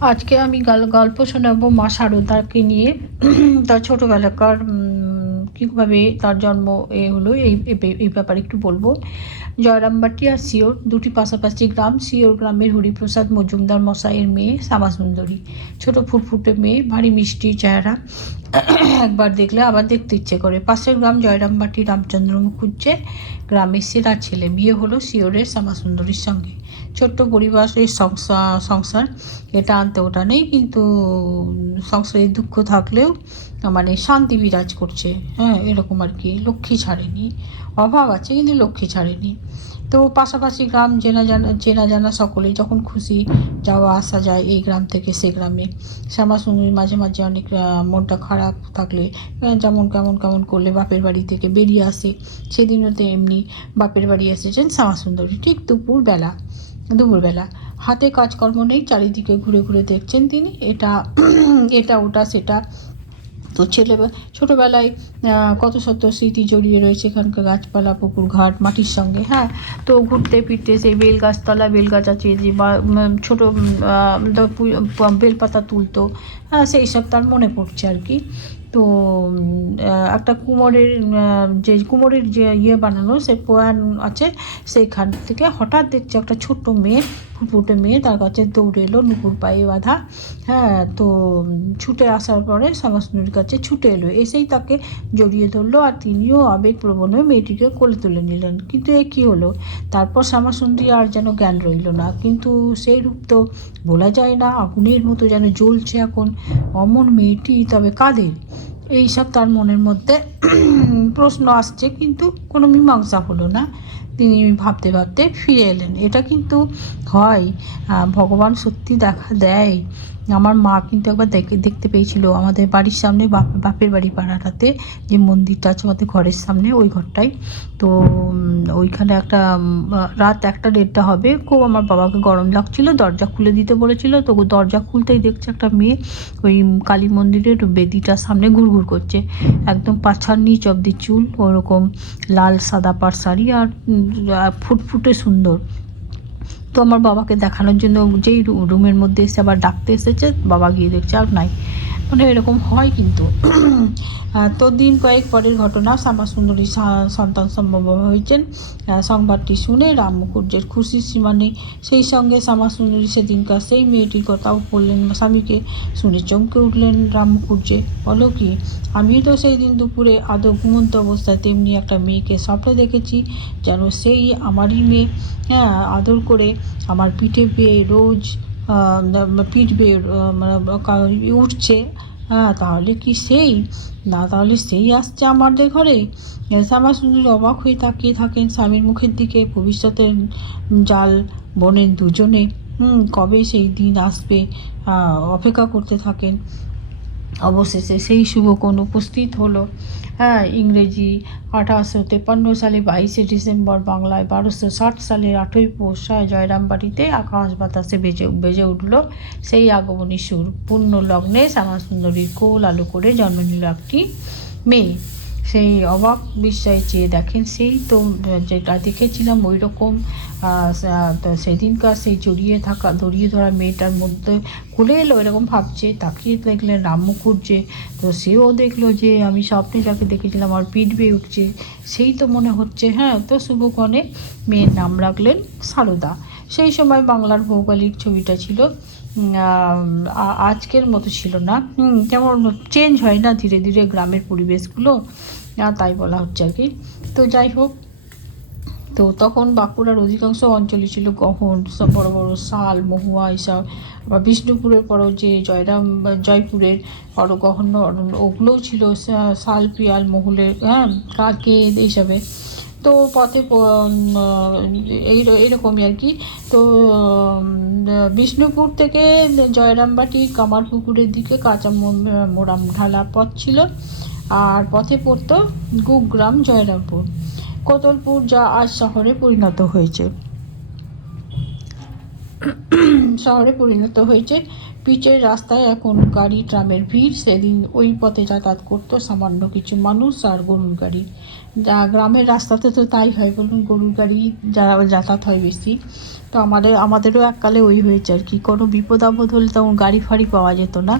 আজকে আমি গল্প শোনাবো মা শারদাকে নিয়ে। তার ছোটোবেলাকার কীভাবে তার জন্ম হলো এই ব্যাপারে একটু বলবো। জয়রামবাটি আর সিওর দুটি পাশাপাশি গ্রাম। সিওর গ্রামের হরিপ্রসাদ মজুমদার মশাইয়ের মেয়ে শ্যামাসুন্দরী, ছোটো ফুটফুটে মেয়ে, ভারী মিষ্টি চেহারা। একবার দেখলে আবার দেখতে ইচ্ছে করে। পাশের গ্রাম জয়রামবাটি রামচন্দ্র মুখুজ্জে, গ্রামের সেরা ছেলে। বিয়ে হলো সিওরের শ্যামাসুন্দরীর সঙ্গে। ছোট্ট পরিবারের সংসার, এটা আনতে ওটা নেই, কিন্তু সংসারে দুঃখ থাকলেও মানে শান্তি বিরাজ করছে। হ্যাঁ, এরকম আর কি। লক্ষ্মী ছাড়েনি, অভাব আছে কিন্তু লক্ষ্মী ছাড়েনি। তো পাশাপাশি গ্রাম, চেনা জানা সকলেই যখন খুশি যাওয়া আসা যায় এই গ্রাম থেকে সে গ্রামে। শ্যামাসুন্দরীর মাঝে মাঝে অনেক মনটা খারাপ থাকলে যেমন কেমন করলে বাপের বাড়ি থেকে বেরিয়ে আসে। সেদিনও তো এমনি বাপের বাড়ি এসেছেন শ্যামাসুন্দরী ঠিক দুপুরবেলা। হাতে কাজকর্ম নেই, চারিদিকে ঘুরে ঘুরে দেখছেন তিনি, এটা ওটা সেটা। তো ছোটোবেলায় কত শত স্মৃতি জড়িয়ে রয়েছে এখানকার, গাছপালা, পুকুর, ঘাট, মাটির সঙ্গে। হ্যাঁ, তো ঘুরতে ফিরতে সেই বেলগাছতলা, বেলগাছ আছে যে ছোটো বেলপাতা তুলতো। হ্যাঁ, সেই সব তার মনে পড়ছে আর কি। তো একটা কুমোরের যে বানানো সে পোয়ান আছে, সেইখান থেকে হঠাৎ দেখছে একটা ছোট্ট মেয়ে, ফুটফুটে মেয়ে তার কাছে দৌড়ে এলো, নুপুর পায়ে বাঁধা। হ্যাঁ, তো ছুটে আসার পরে শ্যামাসুন্দরীর কাছে ছুটে এলো, এসেই তাকে জড়িয়ে ধরলো, আর তিনিও আবেগপ্রবণ হয়ে মেয়েটিকে কোলে তুলে নিলেন। কিন্তু এ কী হলো? তারপর শ্যামাসুন্দরী আর যেন জ্ঞান রইল না। কিন্তু সেই রূপ তো বলা যায় না, আগুনের মতো যেন জ্বলছে এখন। অমন মেয়েটি তবে কাদের? এইসব তার মনের মধ্যে প্রশ্ন আসছে, কিন্তু কোনো মীমাংসা হলো না। তিনি ভাবতে ভাবতে ফিরে এলেন। এটা কিন্তু হয়, ভগবান সত্যি দেখা দেয়। আমার মা কিন্তু একবার দেখতে পেয়েছিল আমাদের বাড়ির সামনে, বাপের বাড়ি পাড়াটাতে যে মন্দিরটা আছে আমাদের ঘরের সামনে, ওই ঘরটাই। তো ওইখানে একটা রাত 1টা-1:30 হবে, খুব আমার বাবাকে গরম লাগছিল, দরজা খুলে দিতে বলেছিল। তো দরজা খুলতেই দেখছে একটা মেয়ে ওই কালী মন্দিরের বেদিটার সামনে ঘুরঘুর করছে। একদম পাছার নিচ অব্দি চুল, ওরকম লাল সাদা পাড় শাড়ি, আর ফুটফুটে সুন্দর। তো আমার বাবাকে দেখানোর জন্য যেই রুমের মধ্যে এসে আবার ডাকতে এসেছে, বাবা গিয়ে দেখছে আর নাই। মানে এরকম হয় কিন্তু। তো দিন কয়েক পরের ঘটনা, শ্যামাসুন্দরী সন্তান সম্ভব হয়েছেন। সংবাদটি শুনে রাম মুখুজ্জের খুশির সীমা নেই। সেই সঙ্গে শ্যামাসুন্দরী সেদিনকার সেই মেয়েটির কথাও বললেন স্বামীকে। শুনে চমকে উঠলেন রাম মুখুজ্জে। বলো কি, আমি তো সেই দিন দুপুরে আদৌ ঘুমন্ত অবস্থায় তেমনি একটা মেয়েকে স্বপ্নে দেখেছি, যেন সেই আমারই মেয়ে। হ্যাঁ, আদর করে আমার পিঠে পেয়ে রোজ পিঠ বেয়ে উঠছে। হ্যাঁ, তাহলে কি সেই? না, তাহলে সেই আসছে আমাদের ঘরে? শ্যামাসুন্দরী অবাক হয়ে তাকিয়ে থাকেন স্বামীর মুখের দিকে। ভবিষ্যতের জাল বোনেন দুজনে। কবে সেই দিন আসবে অপেক্ষা করতে থাকেন। অবশেষে সেই শুভক্ষণ উপস্থিত হলো। হ্যাঁ, ইংরেজি 1853 সালে 22শে ডিসেম্বর, বাংলায় 1260 সালের 8ই পৌষ জয়রামবাটিতে আকাশ বাতাসে বেজে উঠল সেই আগমনী সুর। পূর্ণ লগ্নে শ্যামাসুন্দরীর কোল আলো করে জন্ম নিল একটি মেয়ে। সেই অবাক বিস্ময়ে চেয়ে দেখেন, সেই তো যেটা দেখেছিলাম ওই রকম সেদিনকার সেই জড়িয়ে ধরা মেয়েটার মধ্যে খুলে এলো। এরকম ভাবছে, তাকিয়ে দেখলেন রাম মুখুজ্জে। তো সেও দেখলো যে আমি স্বপ্নে যাকে দেখেছিলাম আমার পিঠ বেয়ে উঠছে, সেই তো মনে হচ্ছে। হ্যাঁ, তো শুভক্ষণে মেয়ের নাম রাখলেন সারদা। সেই সময় বাংলার ভৌগোলিক ছবিটা ছিল আজকের মতো ছিল না। যেমন চেঞ্জ হয় না ধীরে ধীরে গ্রামের পরিবেশগুলো, তাই বলা হচ্ছে আর কি। তো যাই হোক, তো তখন বাঁকুড়ার অধিকাংশ অঞ্চলই ছিল গহন, সব বড় বড় শাল, মহুয়া, এইসব। বা বিষ্ণুপুরের পরেও যে জয়পুরের বড় গহন, ওগুলোও ছিল শাল, পিয়াল, মহুলের, হ্যাঁ, কাকেদ, এইসবের। তো পথে এইরকমই আর কি। তো বিষ্ণুপুর থেকে জয়রামবাটি কামারপুকুরের দিকে কাঁচা মোরাম ঢালা পথ ছিল, আর পথে পড়তো গুগ্রাম, জয়রামপুর, কোতলপুর, যা আজ শহরে পরিণত হয়েছে। শহরে পরিণত হয়েছে। পিচের রাস্তায় এখন গাড়ি ট্রামের ভিড়। সেদিন ওই পথে যাতায়াত করতো সামান্য কিছু মানুষ আর গরুর গাড়ি। যা গ্রামের রাস্তাতে তো তাই হয় বলুন, গরুর গাড়ি যাতায়াত হয় বেশি। তো আমাদেরও এককালে ওই হয়েছে আর কি। কোনো বিপদ আপদ হলে তখন গাড়ি ফাড়ি পাওয়া যেত না,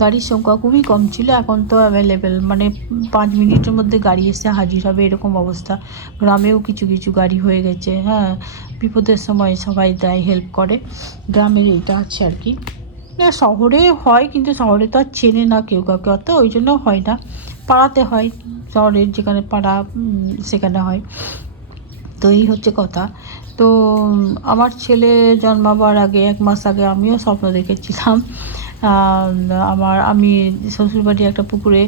গাড়ির সংখ্যা খুবই কম ছিল। এখন তো অ্যাভেলেবেল, মানে 5 মিনিটের মধ্যে গাড়ি এসে হাজির হবে এরকম অবস্থা। গ্রামেও কিছু কিছু গাড়ি হয়ে গেছে। হ্যাঁ, বিপদের সময় সবাই দেয়, হেল্প করে। গ্রামের এইটা আছে আর কি। শহরে হয়, কিন্তু শহরে তো আর চেনে না কেউ কাউকে অত, ওই জন্য হয় না। পাড়াতে হয়, শহরের যেখানে পাড়া সেখানে হয়। তো এই হচ্ছে কথা। তো আমার ছেলে জন্মাবার আগে 1 মাস আগে আমিও স্বপ্ন দেখেছিলাম। আমি শ্বশুরবাড়ি একটা পুকুরে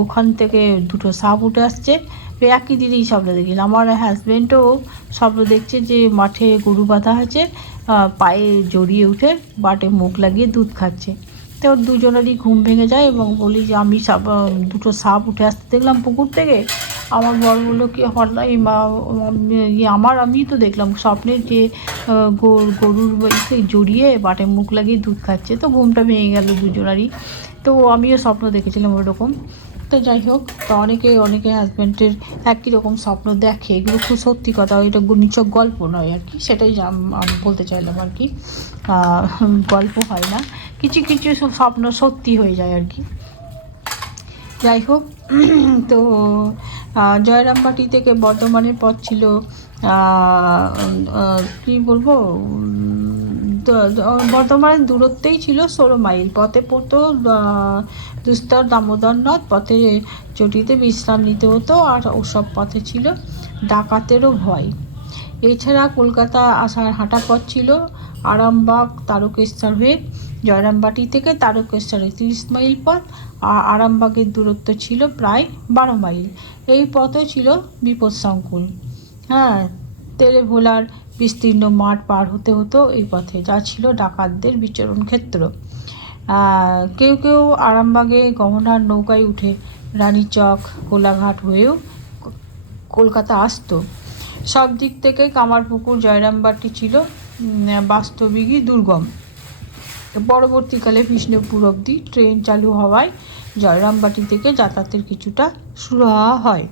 ওখান থেকে 2টো সাপ উঠে আসছে। একই দিনেই স্বপ্ন দেখেছিলাম। আমার হাজব্যান্ডও স্বপ্ন দেখছে যে মাঠে গরু বাঁধা আছে, পায়ে জড়িয়ে উঠে বাটে মুখ লাগিয়ে দুধ খাচ্ছে। তো দুজনেরই ঘুম ভেঙে যায় এবং বলি যে আমি 2টো সাপ উঠে আসতে দেখলাম পুকুর থেকে। আমার বর বললো কি হঠাৎ আমি তো দেখলাম স্বপ্নে যে গরুর ইসে জড়িয়ে বাটে মুখ লাগিয়ে দুধ খাচ্ছে। তো ঘুমটা ভেঙে গেল দুজনারই। তো আমিও স্বপ্ন দেখেছিলাম ওরকম। তো যাই হোক, তো অনেকে হাজব্যান্ডের একই রকম স্বপ্ন দেখে। এগুলো খুব সত্যি কথা, এটা নিছক গল্প নয় আর কি। সেটাই আমি বলতে চাইলাম আর কি। গল্প হয় না, কিছু কিছু স্বপ্ন সত্যি হয়ে যায় আর কি। যাই হোক, তো জয়রামবাটি থেকে বর্ধমানের পথ ছিল কি বলবো, বর্ধমানের দূরত্বেই ছিল 16 মাইল। পথে পড়তো দুস্তর দামোদর নদ, পথে চটিতে বিশ্রাম নিতে হতো। আর ওসব পথে ছিল ডাকাতেরও ভয়। এছাড়া কলকাতা আসার হাঁটা পথ ছিল আরামবাগ তারকেশ্বর হয়ে। জয়রামবাটি থেকে তারকেশ্বরে 30 মাইল পথ, আর আরামবাগের দূরত্ব ছিল প্রায় 12 মাইল। এই পথও ছিল বিপদসংকুল। হ্যাঁ, তেলে ভোলার বিস্তীর্ণ মাঠ পার হতে হতো এই পথে, যা ছিল ডাকাতদের বিচরণ ক্ষেত্র। কেউ কেউ আরামবাগে গহনার নৌকায় উঠে রানীচক কোলাঘাট হয়েও কলকাতা আসতো। সব দিক থেকে কামারপুকুর জয়রামবাটি ছিল বাস্তবিকই দুর্গম। পরবর্তীকালে বিষ্ণুপুর অবধি ট্রেন চালু হওয়ায় জয়রামবাটি থেকে যাতায়াতের কিছুটা সুরাহা হয়।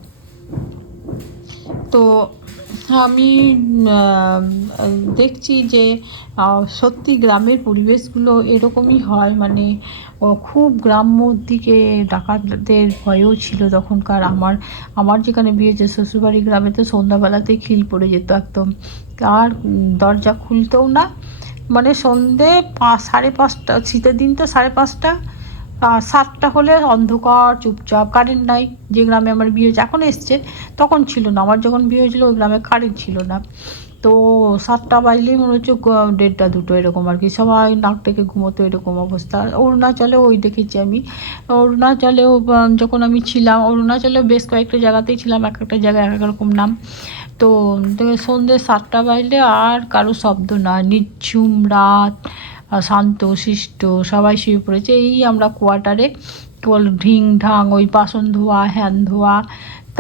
তো আমি দেখছি যে সত্যি গ্রামের পরিবেশগুলো এরকমই হয়। মানে খুব গ্রাম্যর দিকে ডাকাতদের ভয়ও ছিল তখনকার। আমার যেখানে বিয়ে হয়েছে শ্বশুরবাড়ি গ্রামে, তো সন্ধ্যাবেলাতেই খিল পড়ে যেত একদম। আর দরজা খুলতেও না, মানে সন্ধে 5:30, শীতের দিন তো 5:30, 7টা হলে অন্ধকার, চুপচাপ, কারেন্ট নাই। যে গ্রামে আমার বিয়ে হয়েছে, এখন এসছে, তখন ছিল না। আমার যখন বিয়ে হয়েছিল ওই গ্রামে কারেন্ট ছিল না। তো 7টা বাজলেই মনে হচ্ছে 1:30, 2টো এরকম আর কি, সবাই নাক ডেকে ঘুমোতো, এরকম অবস্থা। অরুণাচলেও ওই দেখেছি আমি। অরুণাচলেও যখন আমি ছিলাম, অরুণাচলেও বেশ কয়েকটা জায়গাতেই ছিলাম, এক একটা জায়গায় এক এক রকম নাম। তো সন্ধ্যে 7টা বাজলে আর কারো শব্দ না, নিঝুম রাত, শান্ত শিষ্ট, সবাই শুয়ে পড়েছে। এই আমরা কোয়ার্টারে কেবল ঢিং ঢাং ওই বাসন ধোয়া, হ্যান ধোয়া,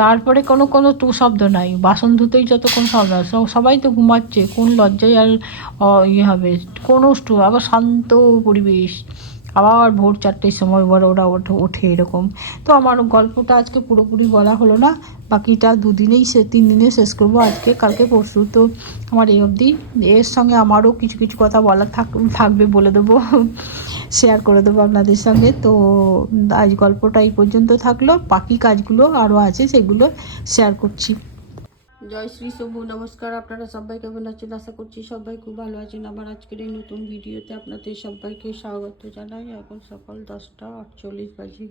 তারপরে কোনো তো শব্দ নাই। বাসন ধুতেই যতক্ষণ শব্দ, সবাই তো ঘুমাচ্ছে, কোন লজ্জায় আর হবে কোনো আবার শান্ত পরিবেশ। আবার ভোর 4টের সময় ওরা ওঠে এরকম। তো আমার গল্পটা আজকে পুরোপুরি বলা হলো না, বাকিটা 3 দিনে শেষ করবো, আজকে কালকে পরশু। তো আমার এই অবধি। এর সঙ্গে আমারও কিছু কিছু কথা বলার থাকবে, বলে দেবো, শেয়ার করে দেবো আপনাদের সঙ্গে। তো আজ গল্পটা এই পর্যন্ত থাকলো, বাকি কাজগুলো আরও আছে, সেগুলো শেয়ার করছি। জয় শ্রী শম্ভু, নমস্কার। আপনারা সবাই কেমন আছেন? আশা করছি সবাই খুব ভালো আছেন। আমার আজকের এই নতুন ভিডিওতে আপনাদের সবাইকে স্বাগত জানাই। এখন সকাল 10টা 48 বাজে।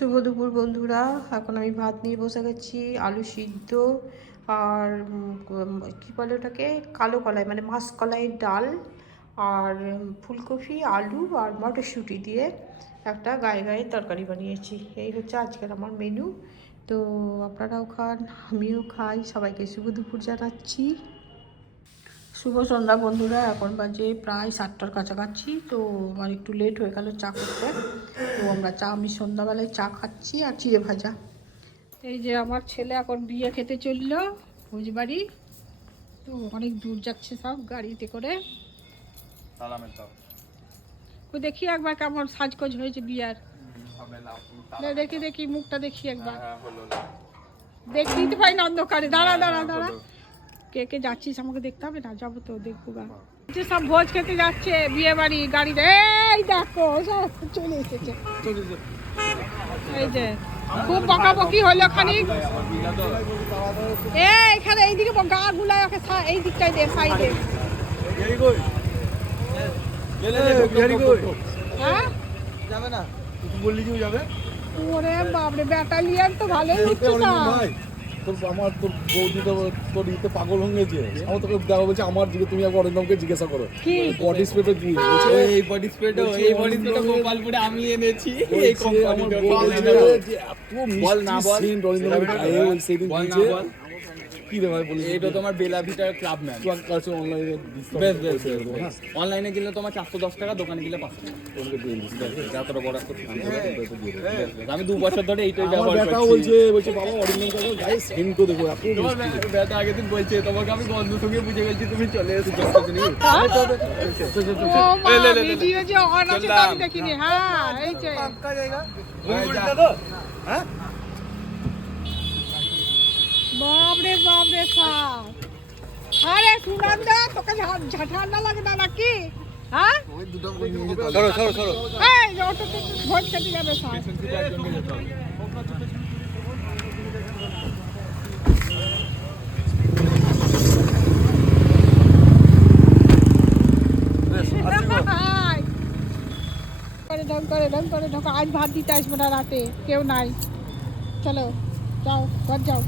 শুভ দুপুর বন্ধুরা, এখন আমি ভাত নিয়ে বসে গেছি। আলু সিদ্ধ আর কী বলে ওটাকে, কালো কলাই মানে মাসকলাইয়ের ডাল আর ফুলকপি আলু আর মটরশুঁটি দিয়ে একটা গায়ে গায়ে তরকারি বানিয়েছি। এই হচ্ছে আজকের আমার মেনু। তো আপনারাও খান, আমিও খাই, সবাইকে শুভ দুপুর জানাচ্ছি। শুভ সন্ধ্যা বন্ধুরা, এখন বাজে প্রায় 7টার কাছাকাছি। তো আমার একটু লেট হয়ে গেল চা করতে। তো আমি সন্ধ্যাবেলায় চা খাচ্ছি আর চিড়ে ভাজা। এই যে আমার ছেলে এখন বিয়ে খেতে চললো ভোজবাড়ি। তো অনেক দূর যাচ্ছে সব গাড়িতে করে। ও দেখি একবার কেমন সাজগোজ হয়েছে বিয়ার। দেখি মুখটা দেখি একবার। দেখতেই তো পাই না অন্ধকারে। দাঁড়া কে কে যাচ্ছিস আমাকে দেখতে হবে না? যাবো তো, দেখবো গা। সব ভোজ খেতে যাচ্ছে বিয়ে বাড়ি গাড়িতে। এই দেখো সব চলে এসেছে। এই যে খুব বকাবকি হলো খানিক। এখানে এইদিকে গা গুলায় ওকে এই দিকটাই দে, সাইডে। হ্যাঁ যাবে না, বললি কি যাবে? ওরে বাপরে, ব্যাটালিয়ান তো ভালোই হচ্ছে না। আমার তোর বৌদি তো তোর ইতে পাগল হয়ে গেছে। আমার তোকে দেখা বলছে আমার দিকে, তুমি একবার অরিন্দমকে জিজ্ঞাসা করো বডি স্প্রেটা কি বলছে। এই বডি স্প্রেটা গোপালপুরে আমি এনেছি। এই কোম্পানিতে যে এত বল না বল অরিন্দমের গায়ে ওই সেদিন দিয়েছে। কি রে ভাই বলি, এটা তোমার বেলাভিটার ক্লাব ম্যান। তোমার কাছে অনলাইনে বেশ অনলাইনে কিনলে তোমার 410 টাকা, দোকানে কিনলে 500 টাকা। যতটা বড় আমি 2 বছর ধরে এইটাই ব্যবহার করছি। বলছে বাবা অরিন্দম কাছে গায়ে সেন্ট তো দেখো এত তোমার বেটা আগের দিন বলছে, তোমাকে আমি গন্ধ সঙ্গে বুঝে গেছি তুমি চলে এসেছো। ভিডিও যে অন আছে তো আমি দেখিনি। হ্যাঁ এই যে পাক্কা জায়গা। হ্যাঁ বাপরে সাপ। আরে সুনন্দা, তোকে ঠান্ডা লাগে না নাকি? হ্যাঁ সরো এই অটো তো ভোজ খেতে যাবে সব। ঢং করে ঢোকা। আজ ভাত দিতে আসবে না রাতে, কেউ নাই। চলো যাও ঘর যাও।